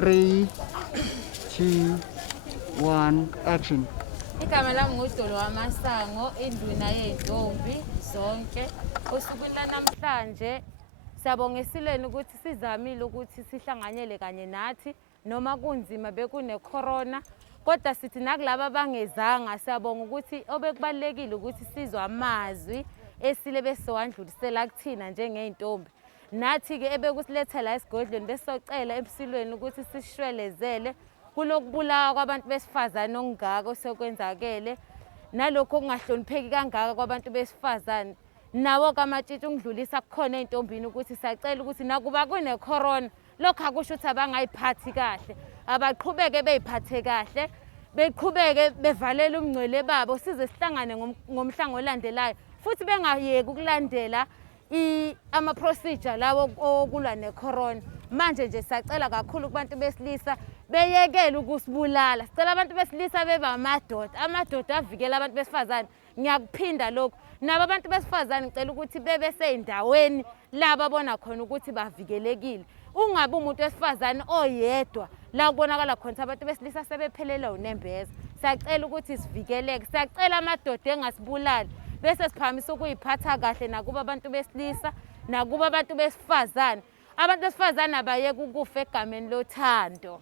3, 2, 1, action. Igama lami nguDolo Wamasango, induna yey'ntombi zonke. Osukwini lanamhlanje siyabonga esilweni ukuthi sizamile ukuthi sihlanganyele kanye nathi noma kunzima bekune-corona, kodwa sithi nakulabo abangezanga siyabonga ukuthi obekubalulekile ukuthi sizwe amazwi esile besizowandlulisela kuthina njengey'ntombi. Nathi-ke ebekusiletha la esigodlweni besocela emsilweni ukuthi sisishwelezele kulokubulawa kwabantu besifazane okungaka osekwenzakele, nalokhu okungahlonipheki kangaka kwabantu besifazane. Nawo-ke amatshitshi ukudlulisa kukhona ey'ntombini ukuthi siyacela ukuthi nakuba kune-corona, lokhu akusho ukuthi abangay'phathi kahle, abaqhubeke bey'phathe kahle, beqhubeke bevalele ubungcwele babo size sihlangane ngomhlanga olandelayo, futhi bengayeki ukulandela ama-procedure lawo okulwa ne-corona. Manje nje siyacela kakhulu kubantu besilisa beyekele ukusibulala. Sicela abantu besilisa bebe amadoda avikele abantu besifazane. Ngiyakuphinda lokhu, nabo abantu besifazane ngicela ukuthi bebe sey'ndaweni la babona khona ukuthi bavikelekile. Ungabi umuntu wesifazane oyedwa la kubonakala khona ukuthi abantu besilisa sebephelelwe unembeza. Siyacela ukuthi sivikeleke, siyacela amadoda engasibulali bese siphakamisa ukuy'phatha kahle nakuba abantu besilisa nakuba abantu besifazane. Abantu besifazane abayeke ukufa egameni lothando.